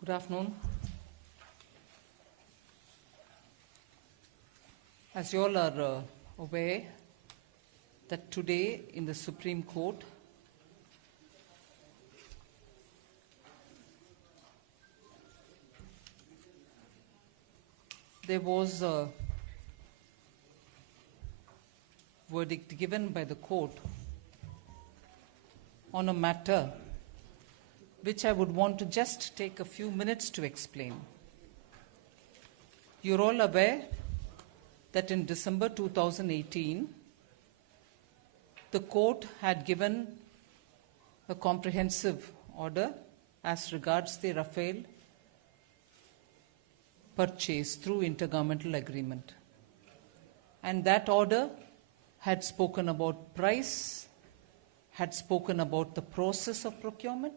Good afternoon. As you all are aware that today in the Supreme Court there was a verdict given by the court on a matter which I would want to just take a few minutes to explain. You're all aware that in December 2018, the court had given a comprehensive order as regards the Rafale purchase through intergovernmental agreement. And that order had spoken about price, had spoken about the process of procurement,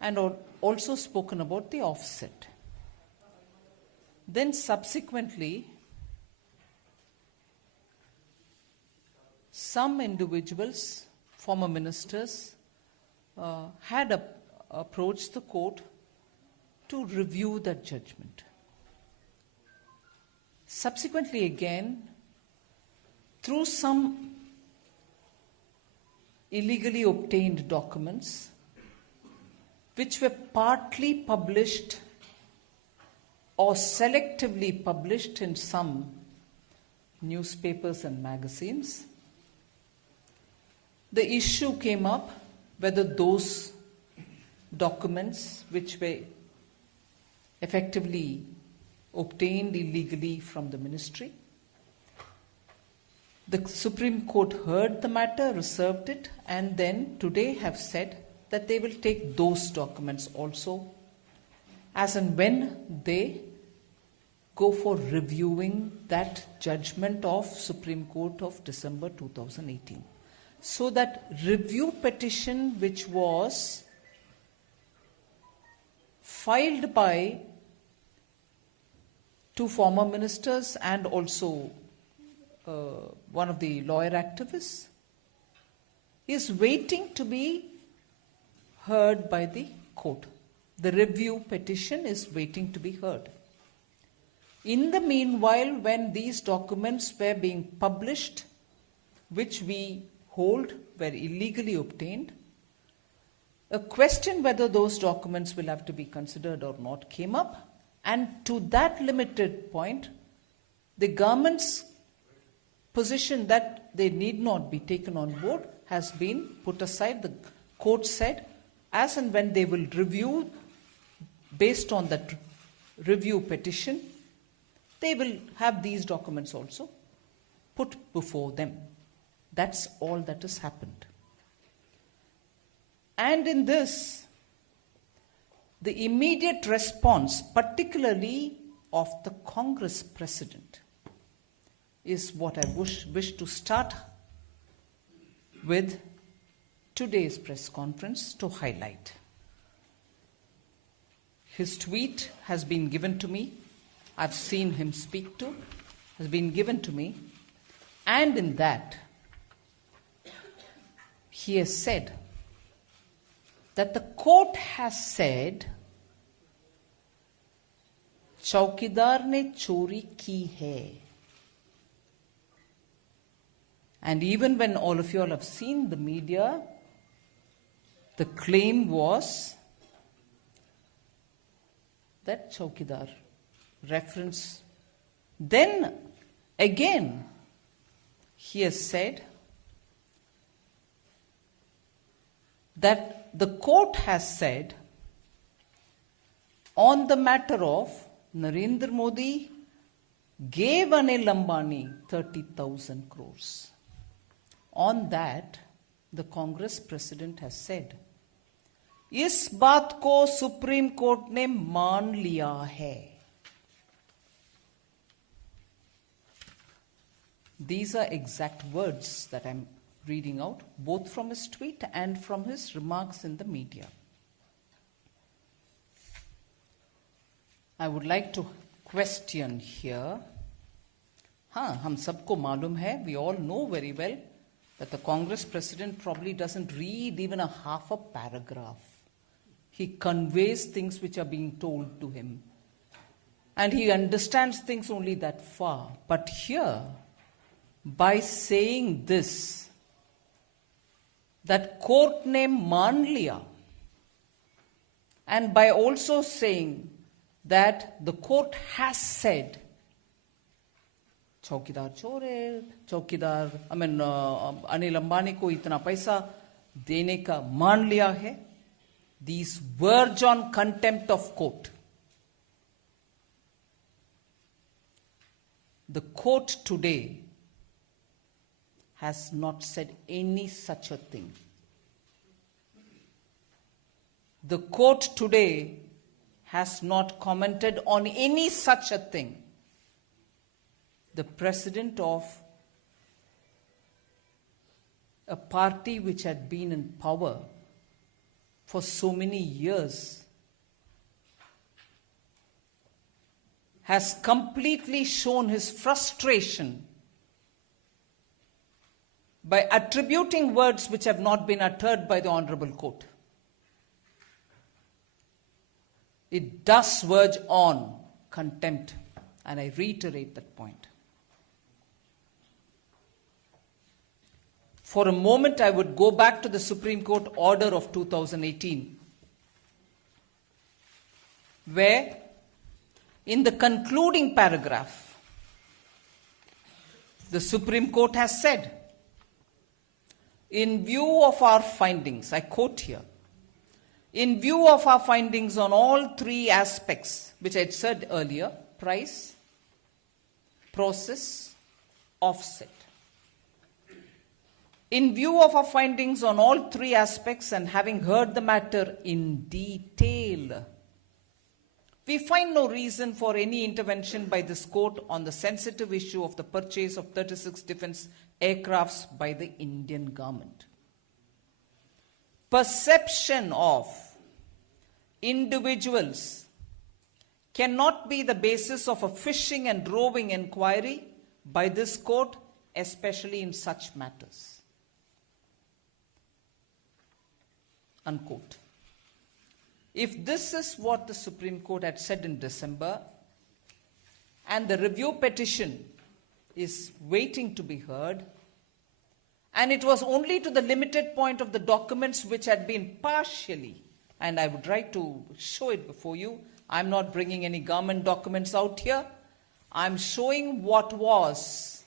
and also spoken about the offset. Then subsequently, some individuals, former ministers, had approached the court to review that judgment. Subsequently again, through some illegally obtained documents, which were partly published or selectively published in some newspapers and magazines, the issue came up whether those documents which were effectively obtained illegally from the ministry. The Supreme Court heard the matter, reserved it, and then today have said that they will take those documents also as and when they go for reviewing that judgment of Supreme Court of December 2018. So that review petition which was filed by two former ministers and also one of the lawyer activists is waiting to be heard by the court. The review petition is waiting to be heard. In the meanwhile, when these documents were being published, which we hold were illegally obtained, a question whether those documents will have to be considered or not came up, and to that limited point, the government's position that they need not be taken on board has been put aside. The court said, as and when they will review, based on that review petition, they will have these documents also put before them. That's all that has happened. And in this, the immediate response, particularly of the Congress President, is what I wish to start with today's press conference to highlight. His tweet has been given to me. I've seen him speak to, has been given to me. And in that, he has said that the court has said, चौकीदार ने चोरी की है. And even when all of you all have seen the media, the claim was that Chaukidar reference. Then again, he has said that the court has said on the matter of Narendra Modi gave Anil Ambani 30,000 crores. On that, the Congress President has said, इस बात को supreme court ने मान लिया है. These are exact words that I'm reading out, both from his tweet and from his remarks in the media. I would like to question here. हम सबको मालूम है, we all know very well that the Congress President probably doesn't read even a half a paragraph. He conveys things which are being told to him. And he understands things only that far. But here, by saying this, that court name Manlia, and by also saying that the court has said, चौकीदार चोर है, चौकीदार अनिल अंबानी को इतना पैसा देने का मान लिया है. These verge on contempt of court. The court today has not said any such a thing. The court today has not commented on any such a thing. The president of a party which had been in power for so many years has completely shown his frustration by attributing words which have not been uttered by the Honorable Court. It does verge on contempt, and I reiterate that point. For a moment, I would go back to the Supreme Court order of 2018, where in the concluding paragraph, the Supreme Court has said, in view of our findings, I quote here, in view of our findings on all three aspects, which I had said earlier, price, process, offset. In view of our findings on all three aspects and having heard the matter in detail, we find no reason for any intervention by this court on the sensitive issue of the purchase of 36 defense aircrafts by the Indian government. Perception of individuals cannot be the basis of a fishing and roving inquiry by this court, especially in such matters. Unquote. If this is what the Supreme Court had said in December, and the review petition is waiting to be heard, and it was only to the limited point of the documents which had been partially, and I would like to show it before you. I'm not bringing any government documents out here. I'm showing what was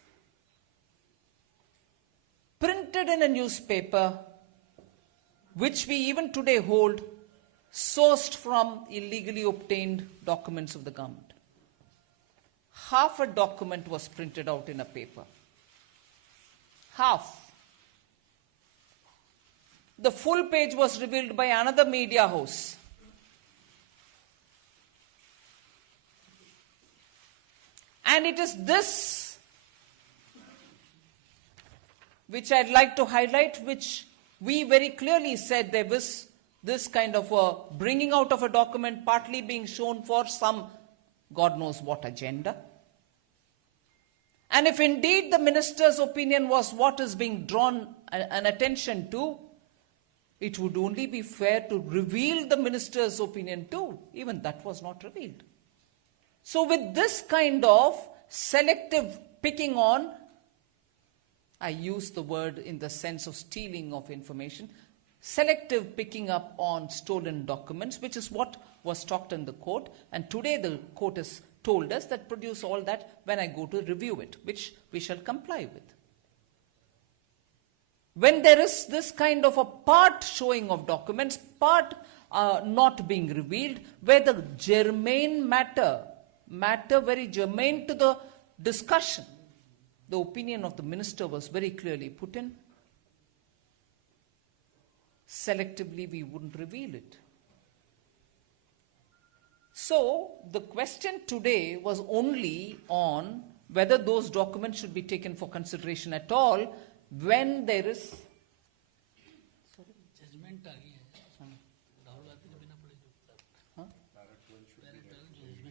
printed in a newspaper, which we even today hold, sourced from illegally obtained documents of the government. Half a document was printed out in a paper. Half. The full page was revealed by another media house. And it is this which I'd like to highlight, which we very clearly said there was this kind of a bringing out of a document partly being shown for some God knows what agenda. And if indeed the minister's opinion was what is being drawn an attention to, it would only be fair to reveal the minister's opinion too. Even that was not revealed. So with this kind of selective picking on, I use the word in the sense of stealing of information, selective picking up on stolen documents, which is what was talked in the court. And today the court has told us that produce all that when I go to review it, which we shall comply with. When there is this kind of a part showing of documents, part not being revealed, where the germane matter very germane to the discussion, the opinion of the minister was very clearly put in. Selectively, we wouldn't reveal it. So, the question today was only on whether those documents should be taken for consideration at all when there is...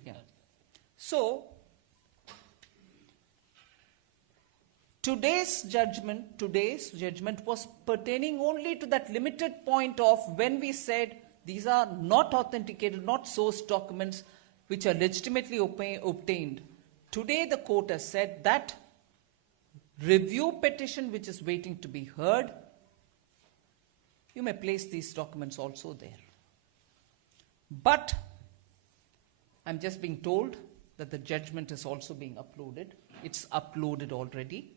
Yeah. So, today's judgment was pertaining only to that limited point of when we said these are not authenticated, not sourced documents which are legitimately obtained. Today the court has said that review petition which is waiting to be heard, you may place these documents also there. But I'm just being told that the judgment is also being uploaded. It's uploaded already.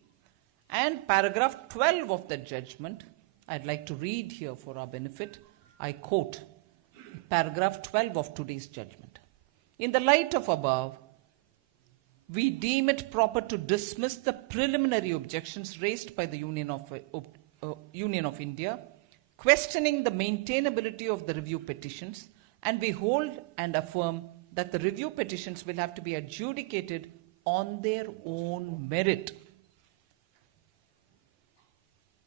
And paragraph 12 of the judgment, I'd like to read here for our benefit. I quote paragraph 12 of today's judgment. In the light of above, we deem it proper to dismiss the preliminary objections raised by the Union of India, questioning the maintainability of the review petitions, and we hold and affirm that the review petitions will have to be adjudicated on their own merit.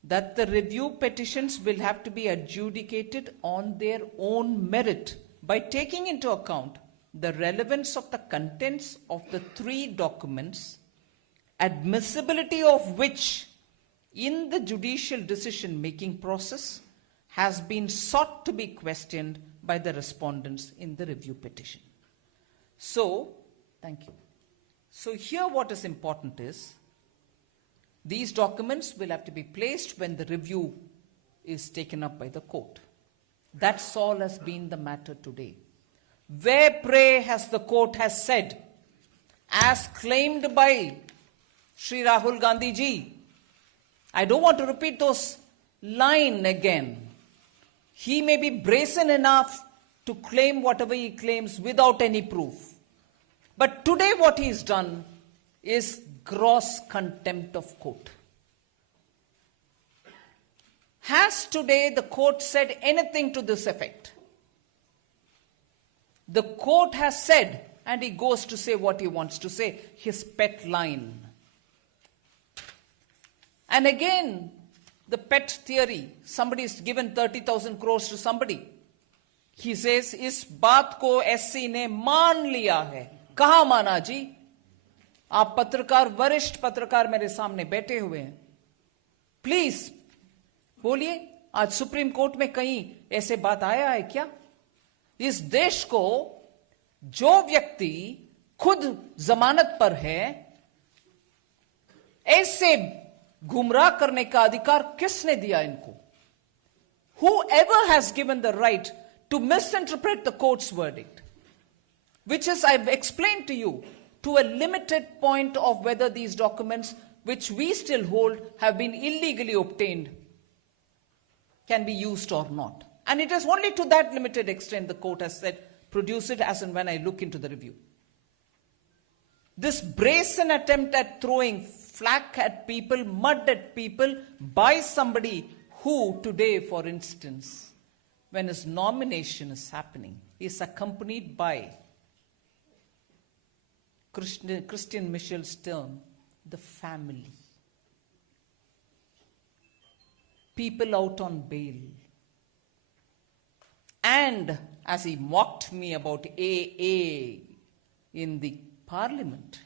That the review petitions will have to be adjudicated on their own merit by taking into account the relevance of the contents of the three documents, admissibility of which in the judicial decision-making process has been sought to be questioned by the respondents in the review petition. So, thank you. So here what is important is, these documents will have to be placed when the review is taken up by the court. That's all has been the matter today. Where, pray, has the court has said, as claimed by Sri Rahul Gandhi ji, I don't want to repeat those lines again. He may be brazen enough to claim whatever he claims without any proof. But today what he's done is gross contempt of court. Has today the court said anything to this effect? The court has said, and he goes to say what he wants to say, his pet line. And again, the pet theory, somebody is given 30,000 crores to somebody. He says, इस बात को SC ने मान लिया है. कहाँ माना जी? आप पत्रकार, वरिष्ठ पत्रकार मेरे सामने बैठे हुए हैं. प्लीज बोलिए, आज सुप्रीम कोर्ट में कहीं ऐसे बात आया है क्या? इस देश को जो व्यक्ति खुद जमानत पर है, ऐसे गुमराह करने का अधिकार किसने दिया इनको? Whoever has given the right to misinterpret the court's verdict, which is, I've explained to you, to a limited point of whether these documents, which we still hold, have been illegally obtained, can be used or not. And it is only to that limited extent the court has said, produce it as and when I look into the review. This brazen attempt at throwing flack at people, mud at people by somebody who today, for instance, when his nomination is happening, is accompanied by Christian Michel's term, the family. People out on bail. And as he mocked me about AA in the parliament,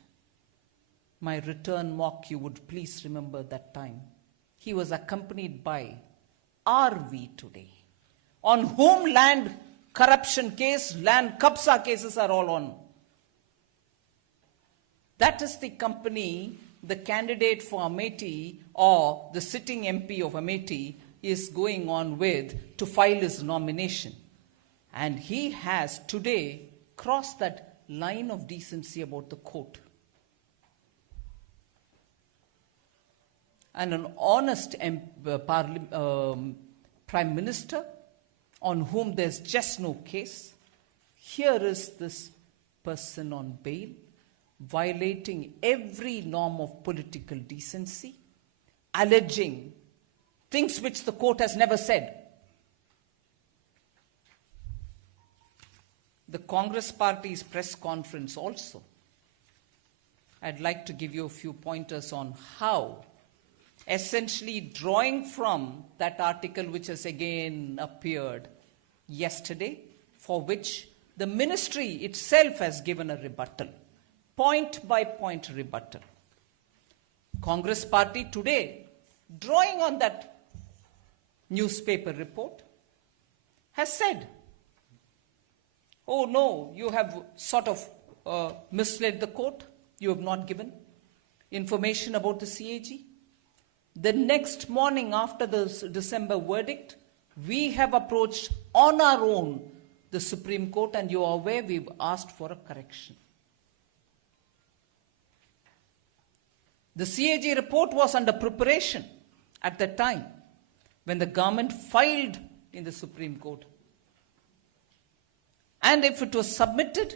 my return mock, you would please remember that time. He was accompanied by RV today, on whom land corruption case, land kabza cases are all on. That is the company the candidate for Amethi or the sitting MP of Amethi is going on with to file his nomination. And he has today crossed that line of decency about the court. And an honest Prime Minister on whom there's just no case, here is this person on bail, violating every norm of political decency, alleging things which the court has never said. The Congress Party's press conference also, I'd like to give you a few pointers on how, essentially drawing from that article which has again appeared yesterday, for which the ministry itself has given a rebuttal, point by point rebuttal. Congress Party today, drawing on that newspaper report, has said Oh no, you have sort of misled the court. You have not given information about the CAG. The next morning after the December verdict, we have approached on our own the Supreme Court, and you are aware we've asked for a correction. The CAG report was under preparation at that time when the government filed in the Supreme Court. And if it was submitted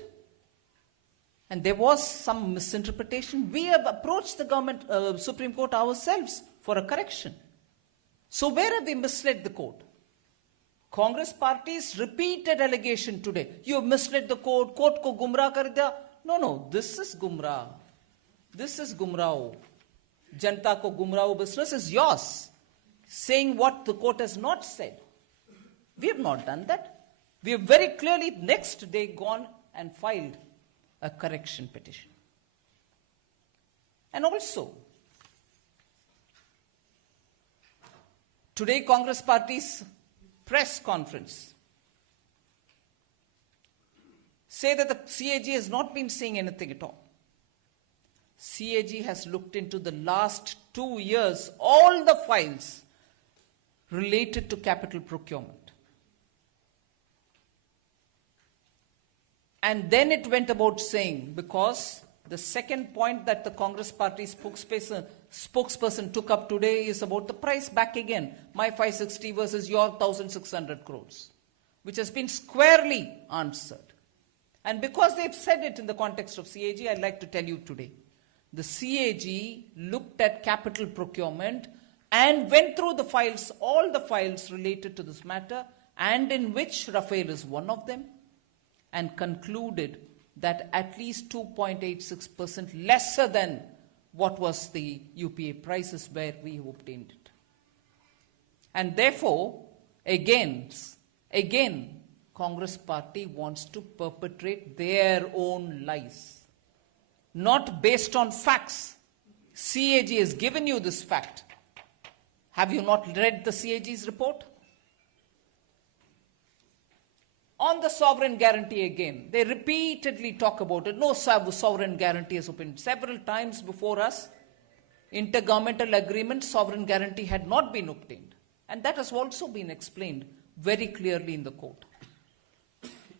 and there was some misinterpretation, we have approached the government, Supreme Court ourselves for a correction. So where have we misled the court? Congress party's repeated allegation today, you have misled the court ko gumrah kar diya. No, this is gumrah. This is gumrah. Janta ko gumrah business is yours. Saying what the court has not said. We have not done that. We have very clearly next day gone and filed a correction petition. And also, today Congress party's press conference say that the CAG has not been saying anything at all. CAG has looked into the last 2 years, all the files related to capital procurement. And then it went about saying, because the second point that the Congress party spokesperson took up today is about the price back again. My 560 versus your 1,600 crores, which has been squarely answered. And because they've said it in the context of CAG, I'd like to tell you today. The CAG looked at capital procurement and went through the files, all the files related to this matter, and in which Rafale is one of them, and concluded that at least 2.86% lesser than what was the UPA prices where we obtained it. And therefore, again, Congress party wants to perpetrate their own lies. Not based on facts. CAG has given you this fact. Have you not read the CAG's report? On the sovereign guarantee again, they repeatedly talk about it. No sovereign guarantee has opened. Several times before us, intergovernmental agreement, sovereign guarantee had not been obtained. And that has also been explained very clearly in the court.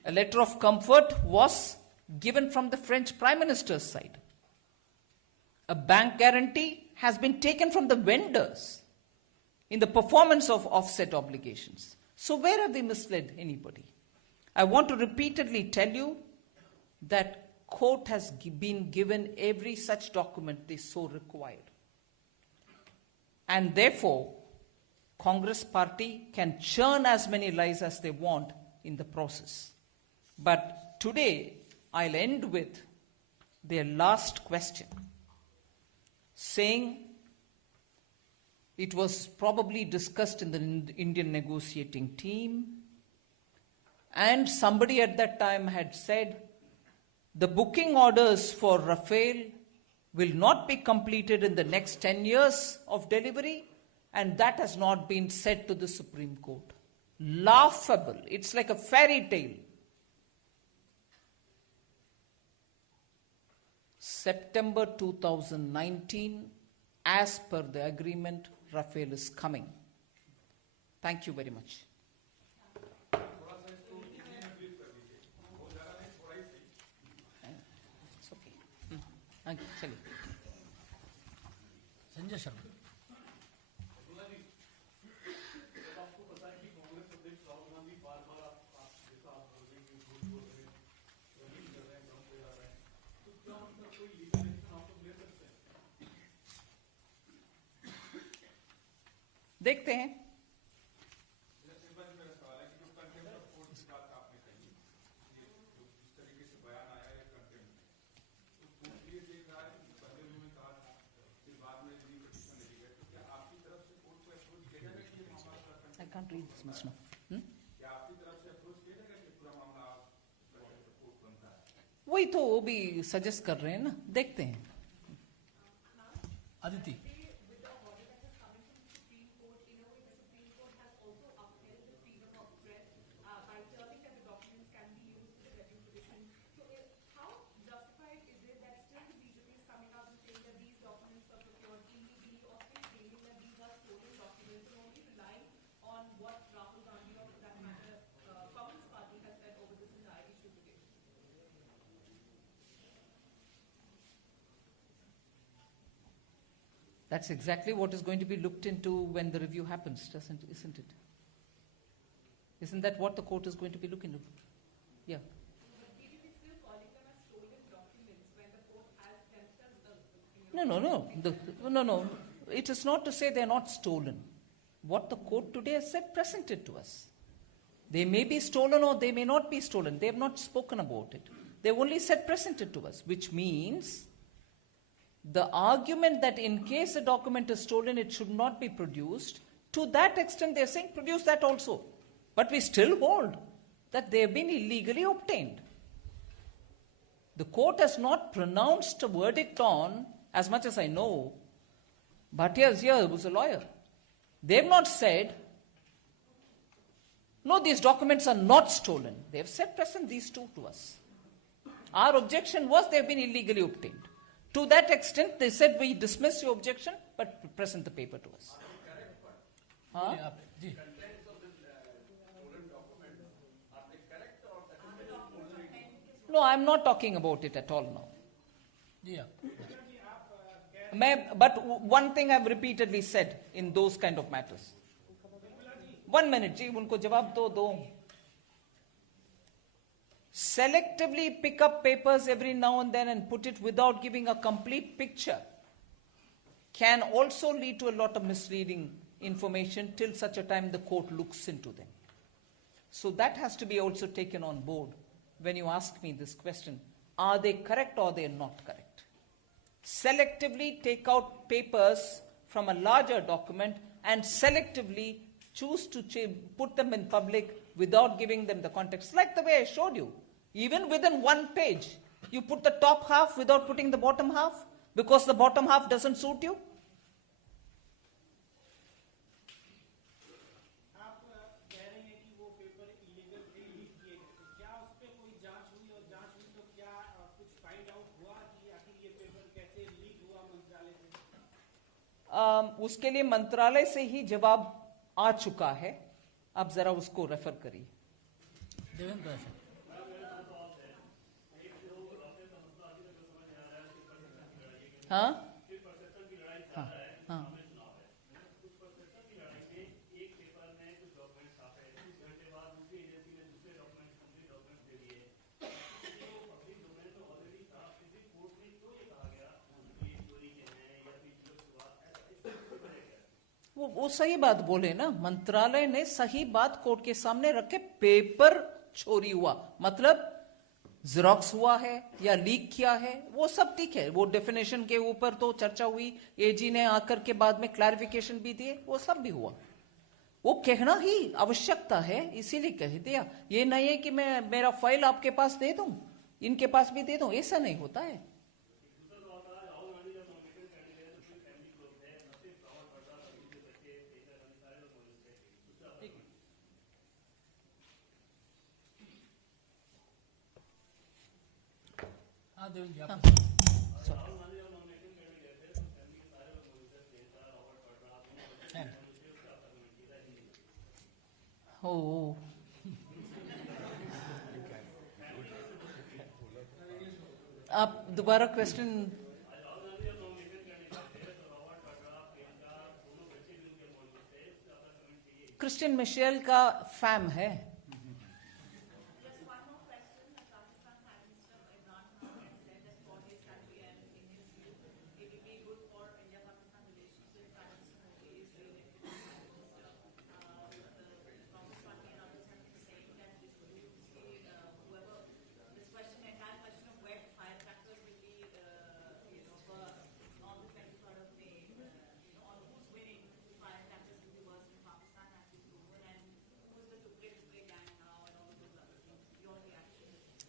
A letter of comfort was given from the French Prime Minister's side. A bank guarantee has been taken from the vendors in the performance of offset obligations. So where have we misled anybody? I want to repeatedly tell you that court has been given every such document they so required. And therefore, Congress party can churn as many lies as they want in the process. But today, I'll end with their last question, saying it was probably discussed in the Indian negotiating team, and somebody at that time had said, the booking orders for Rafale will not be completed in the next 10 years of delivery, and that has not been said to the Supreme Court. Laughable. It's like a fairy tale. September 2019, as per the agreement, Rafale is coming. Thank you very much. It's okay. चलिए. संजय शर्मा. देखते हैं. I can't read this much now. वही तो वो भी suggest कर रहे हैं ना, देखते हैं. Aditi. That's exactly what is going to be looked into when the review happens, isn't it? Isn't that what the court is going to be looking into? Yeah. No. It is not to say they are not stolen. What the court today has said, presented to us. They may be stolen or they may not be stolen. They have not spoken about it. They only said presented to us, which means the argument that in case a document is stolen, it should not be produced. To that extent, they are saying produce that also. But we still hold that they have been illegally obtained. The court has not pronounced a verdict on, as much as I know, Bhatia was a lawyer. They have not said, no, these documents are not stolen. They have said present these two to us. Our objection was they have been illegally obtained. To that extent, they said we dismiss your objection, but present the paper to us. Huh? No, I'm not talking about it at all now. Yeah. But one thing I've repeatedly said in those kind of matters. 1 minute, जी उनको जवाब दो. Selectively pick up papers every now and then and put it without giving a complete picture can also lead to a lot of misleading information till such a time the court looks into them. So that has to be also taken on board when you ask me this question. Are they correct or they are not correct? Selectively take out papers from a larger document and selectively choose to put them in public without giving them the context. Like the way I showed you. Even within one page, you put the top half without putting the bottom half because the bottom half doesn't suit you. उसके लिए मंत्रालय से ही जवाब आ चुका है. आप जरा उसको रेफर करिए. देवेंद्र हाँ हाँ वो सही बात बोले ना. मंत्रालय ने सही बात कोर्ट के सामने रखे. पेपर चोरी हुआ मतलब जेरोक्स हुआ है या लीक किया है, वो सब ठीक है. वो डेफिनेशन के ऊपर तो चर्चा हुई. एजी ने आकर के बाद में क्लैरिफिकेशन भी दिए. वो सब भी हुआ. वो कहना ही आवश्यकता है, इसीलिए कह दिया. ये नहीं है कि मैं मेरा फाइल आपके पास दे दूं, इनके पास भी दे दूं. ऐसा नहीं होता है. Oh. आप दोबारा क्वेश्चन. क्रिस्टियन मिशेल का फैम है.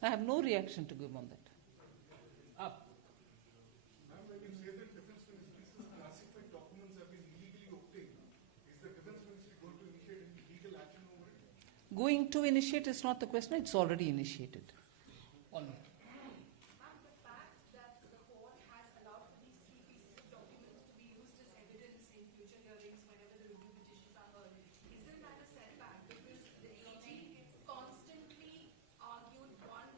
I have no reaction to give on that. When you say that Defense Ministry classified documents have been illegally obtained, is the Defense Ministry going to initiate any legal action over it? Going to initiate is not the question, it's already initiated. All right. The fact that the court has allowed for these three pieces of documents to be used as evidence in future hearings whenever the review petitions are heard, isn't that a setback? Because the AG constantly argued, one,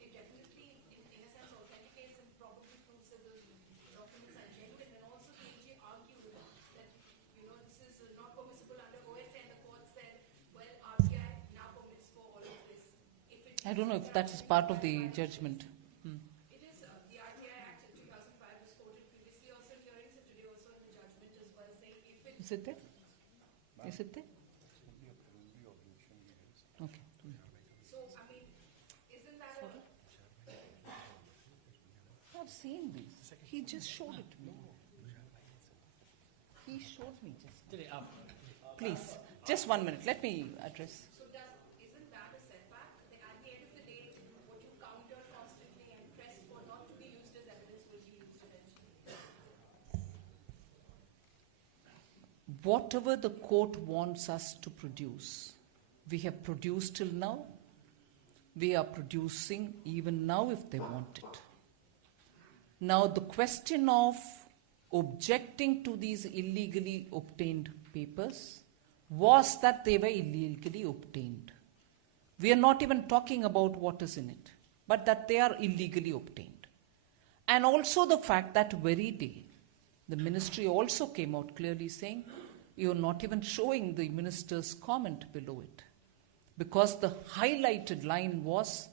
it definitely, in a sense, authenticates and probably proves that the documents are genuine, and also the AG argued I don't know if that is part of the judgment. It is the RTI Act in 2005 was quoted previously also in hearings and today also in the judgment as well, saying if it. Is it there? Is it there? Okay. So, I mean, isn't that a. I've seen these. He just showed it to me. He showed me just. चलिए आप Please, just 1 minute. Let me address. So, isn't that a setback? At the end of the day, what you counter constantly and press for not to be used as evidence will be used eventually. Whatever the court wants us to produce, we have produced till now. We are producing even now if they want it. Now, the question of objecting to these illegally obtained papers was that they were illegally obtained. We are not even talking about what is in it, but that they are illegally obtained. And also the fact that very day, the ministry also came out clearly saying, you are not even showing the minister's comment below it. Because the highlighted line was,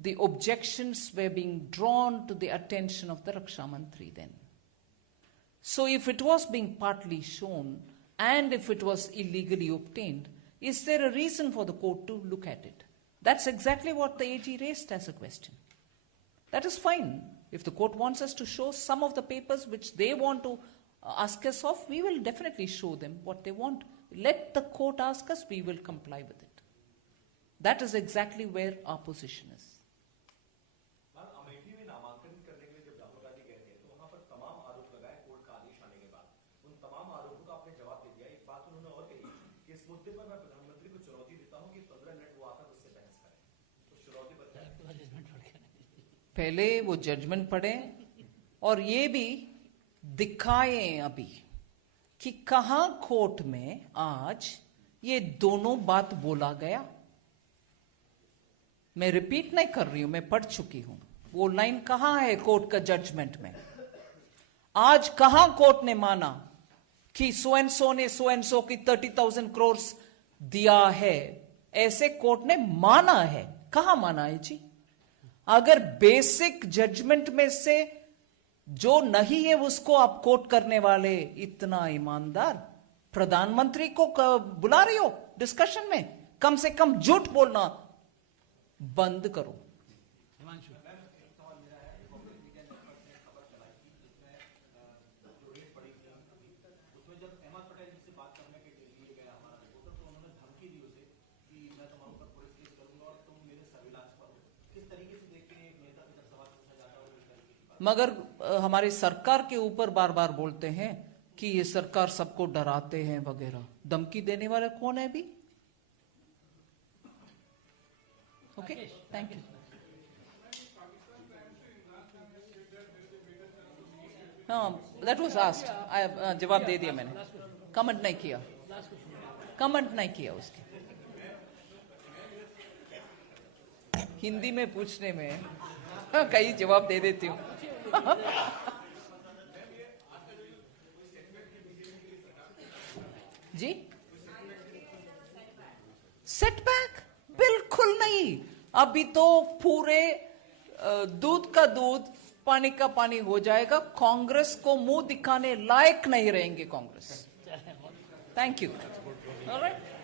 the objections were being drawn to the attention of the Raksha Mantri then. So if it was being partly shown, and if it was illegally obtained, is there a reason for the court to look at it? That's exactly what the AG raised as a question. That is fine. If the court wants us to show some of the papers which they want to ask us of, we will definitely show them what they want. Let the court ask us, we will comply with it. That is exactly where our position is. Amethi में नामांकन करने के लिए जब राहुल गांधी गए थे तो वहां पर तमाम आरोप लगाए कोर्ट का आदेश आने के बाद उन तमाम आरोपों का आपने जवाब दे दिया। एक बात उन्होंने और कही कि इस मुद्दे पर मैं प्रधानमंत्री को चुनौती देता हूं कि 15 मिनट वो आकर उससे बहस करें। तो चुनौती पर क्या है? पहले वो जजमेंट पढ़े और ये भी दिखाएं अभी कि कहां कोर्ट में आज ये दोनों बात बोला गया। मैं रिपीट नहीं कर रही हूं, मैं पढ़ चुकी हूं। वो लाइन कहां है कोर्ट का जजमेंट में? आज कहां कोर्ट ने माना कि सो एंड सो ने सो एंड सो की 30,000 करोड़ दिया है, ऐसे कोर्ट ने माना है? कहां माना है जी? अगर बेसिक जजमेंट में से जो नहीं है उसको आप कोट करने वाले इतना ईमानदार प्रधानमंत्री को बुला रही हो डिस्कशन में, कम से कम झूठ बोलना बंद करो। हिमांशु मगर हमारी सरकार के ऊपर बार बार बोलते हैं कि ये सरकार सबको डराते हैं वगैरह। धमकी देने वाला कौन है अभी? Okay, thank you. हाँ, दैट वाज आस्क्ड। जवाब दे दिया मैंने, कमेंट नहीं किया, कमेंट नहीं किया उसके। हिंदी में पूछने में कई जवाब दे देती हूँ। जी, सेटबैक बिल्कुल नहीं। अभी तो पूरे दूध का दूध पानी का पानी हो जाएगा। कांग्रेस को मुंह दिखाने लायक नहीं रहेंगे कांग्रेस। Thank you. ऑलराइट।